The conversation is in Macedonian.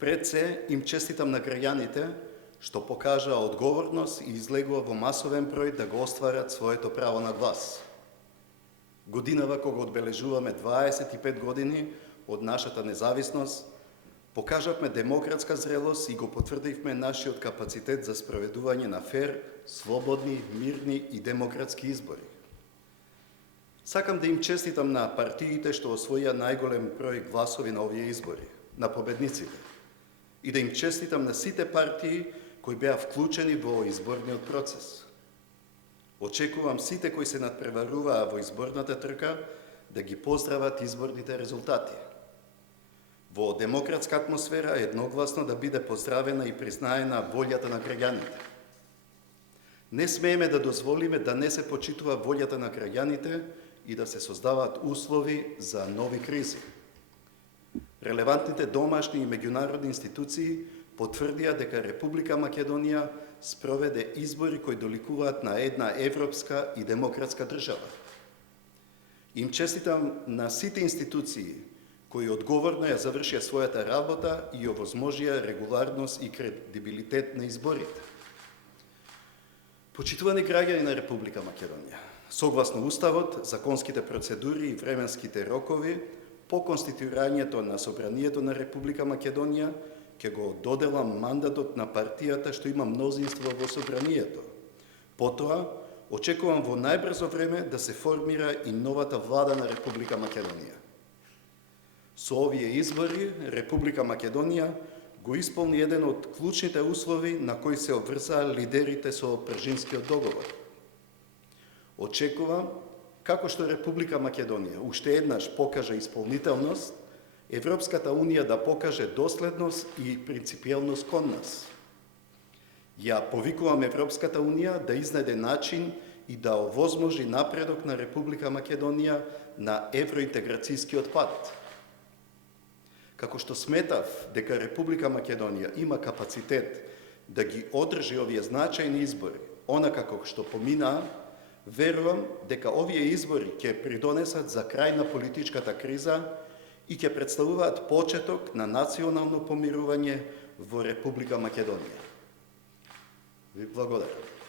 Пред се им честитам на граѓаните што покажаа одговорност и излегува во масовен број да го остварат своето право на глас. Годинава кога одбележуваме 25 години од нашата независност, покажавме демократска зрелост и го потврдивме нашиот капацитет за спроведување на фер, слободни, мирни и демократски избори. Сакам да им честитам на партиите што освоија најголем број гласови на овие избори, на победниците, и да им честитам на сите партии кои беа вклучени во изборниот процес. Очекувам сите кои се надпреваруваа во изборната трка да ги поздрават изборните резултати. Во демократска атмосфера едногласно да биде поздравена и признаена волјата на граѓаните. Не смееме да дозволиме да не се почитува волјата на граѓаните и да се создаваат услови за нови кризи. Релевантните домашни и меѓународни институции потврдија дека Република Македонија спроведе избори кои доликуваат на една европска и демократска држава. Им честитам на сите институции кои одговорно ја завршија својата работа и овозможија регуларност и кредибилитет на изборите. Почитувани граѓани на Република Македонија, согласно Уставот, законските процедури и временските рокови, по конституирањето на Собранието на Република Македонија, ќе го доделам мандатот на партијата што има мнозинство во Собранието. Потоа, очекувам во најбрзо време да се формира и новата влада на Република Македонија. Со овие избори, Република Македонија го исполни еден од клучните услови на кои се обврзаа лидерите со Пржинскиот договор. Очекувам, како што Република Македонија уште еднаш покажа исполнителност, Европската Унија да покаже доследност и принципиелност кон нас. Ја повикувам Европската Унија да изнајде начин и да овозможи напредок на Република Македонија на евроинтеграцијскиот пат. Како што сметав дека Република Македонија има капацитет да ги одржи овие значајни избори, онакако што поминаа, верувам дека овие избори ќе придонесат за крај на политичката криза и ќе представуваат почеток на национално помирување во Република Македонија. Ви благодарам.